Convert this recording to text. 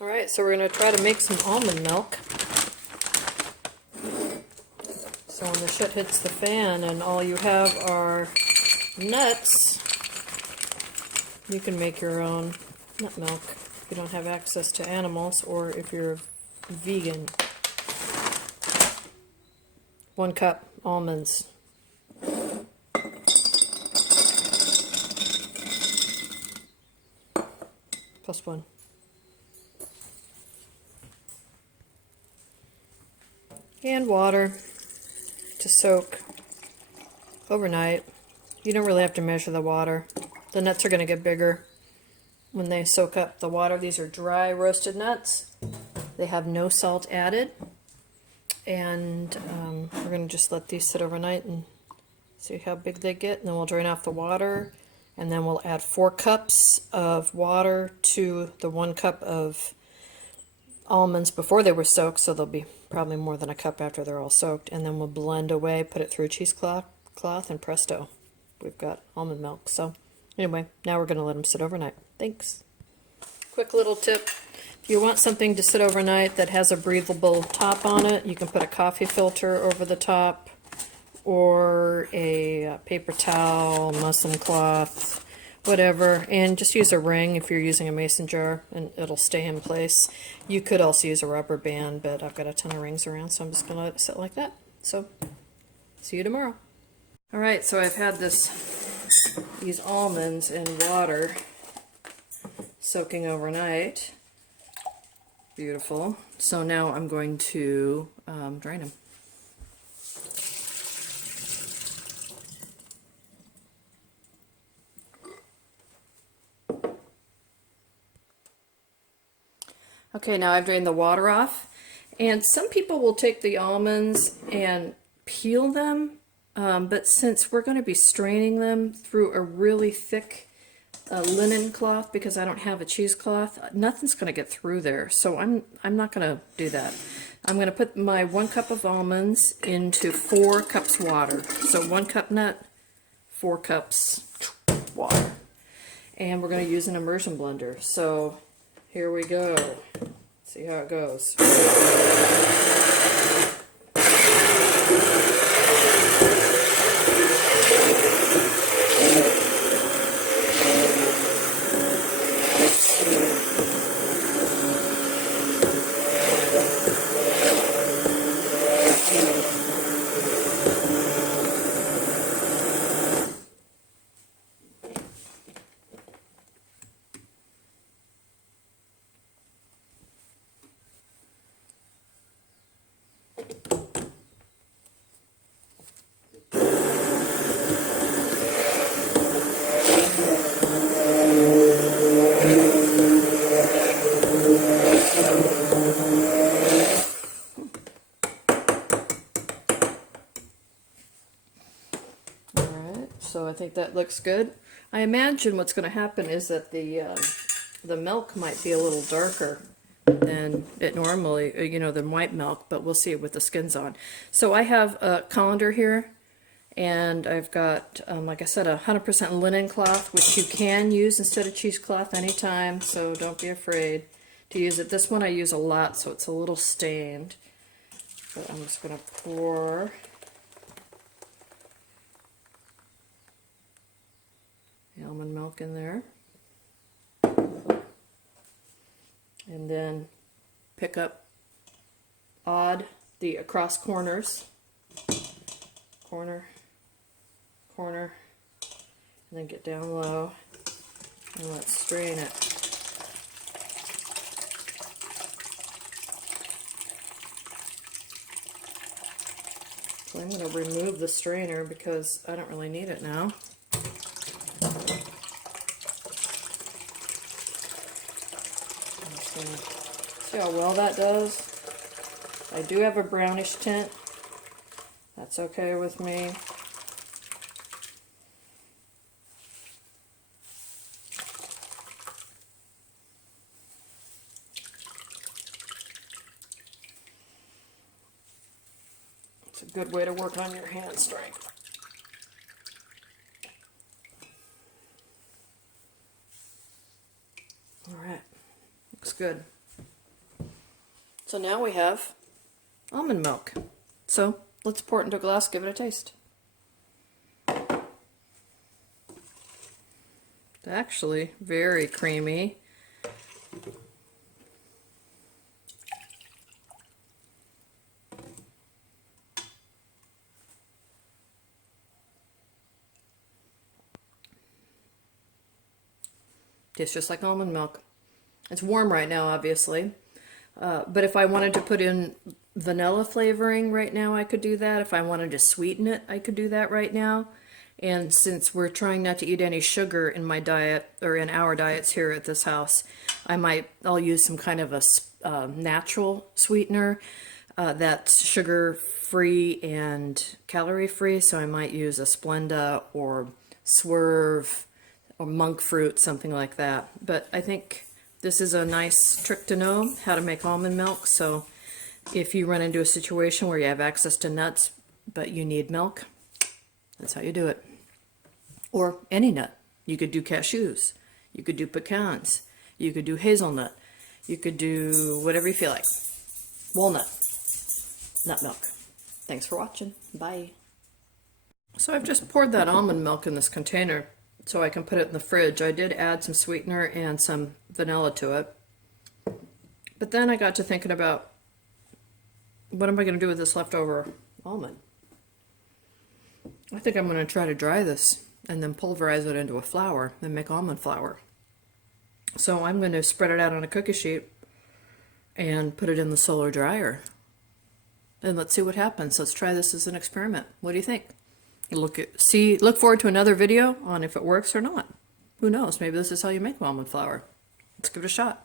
Alright, so we're going to try to make some almond milk. So when the shit hits the fan and all you have are nuts, you can make your own nut milk if you don't have access to animals or if you're vegan. 1 cup almonds. Plus 1. And water to soak overnight. You don't really have to measure the water. The nuts are going to get bigger when they soak up the water. These are dry roasted nuts. They have no salt added. And we're going to just let these sit overnight and see how big they get. And then we'll drain off the water. And then we'll add 4 cups of water to the 1 cup of almonds before they were soaked, so they'll be probably more than a cup after they're all soaked. And then we'll blend away, put it through a cheesecloth, and presto, we've got almond milk. So anyway, now we're going to let them sit overnight. Thanks. Quick little tip. If you want something to sit overnight that has a breathable top on it, you can put a coffee filter over the top, or a paper towel, muslin cloth, whatever, and just use a ring if you're using a mason jar and it'll stay in place. You could also use a rubber band, but I've got a ton of rings around, so I'm just going to let it sit like that. So, see you tomorrow. Alright, so I've had these almonds in water soaking overnight. Beautiful. So now I'm going to drain them. Okay, now I've drained the water off, and some people will take the almonds and peel them, but since we're going to be straining them through a really thick linen cloth, because I don't have a cheesecloth, nothing's going to get through there, so I'm not going to do that. I'm going to put my 1 cup of almonds into 4 cups water. So 1 cup nut, 4 cups water. And we're going to use an immersion blender. So here we go. See how it goes. So I think that looks good. I imagine what's going to happen is that the milk might be a little darker than it normally, than white milk, but we'll see with the skins on. So I have a colander here, and I've got, like I said, a 100% linen cloth, which you can use instead of cheesecloth anytime, so don't be afraid to use it. This one I use a lot, so it's a little stained. But I'm just going to pour almond milk in there, and then pick up the across corners, corner, and then get down low, and let's strain it. So I'm going to remove the strainer because I don't really need it now. See how well that does? I do have a brownish tint. That's okay with me. It's a good way to work on your hand strength. looks good. So now we have almond milk. So let's pour it into a glass, give it a taste. It's actually very creamy. Tastes just like almond milk. It's warm right now, obviously. But if I wanted to put in vanilla flavoring right now, I could do that. If I wanted to sweeten it, I could do that right now. And since we're trying not to eat any sugar in my diet, or in our diets here at this house, I'll use some kind of a natural sweetener that's sugar-free and calorie-free. So I might use a Splenda or Swerve or monk fruit, something like that. But I think this is a nice trick to know, how to make almond milk. So if you run into a situation where you have access to nuts, but you need milk, that's how you do it. Or any nut. You could do cashews. You could do pecans. You could do hazelnut. You could do whatever you feel like. Walnut. Nut milk. Thanks for watching. Bye. So I've just poured that almond milk in this container so I can put it in the fridge. I did add some sweetener and some vanilla to it. But then I got to thinking about, what am I going to do with this leftover almond? I think I'm going to try to dry this and then pulverize it into a flour and make almond flour. So I'm going to spread it out on a cookie sheet and put it in the solar dryer. And let's see what happens. Let's try this as an experiment. What do you think? Look forward to another video on if it works or not. Who knows? Maybe this is how you make almond flour. Let's give it a shot.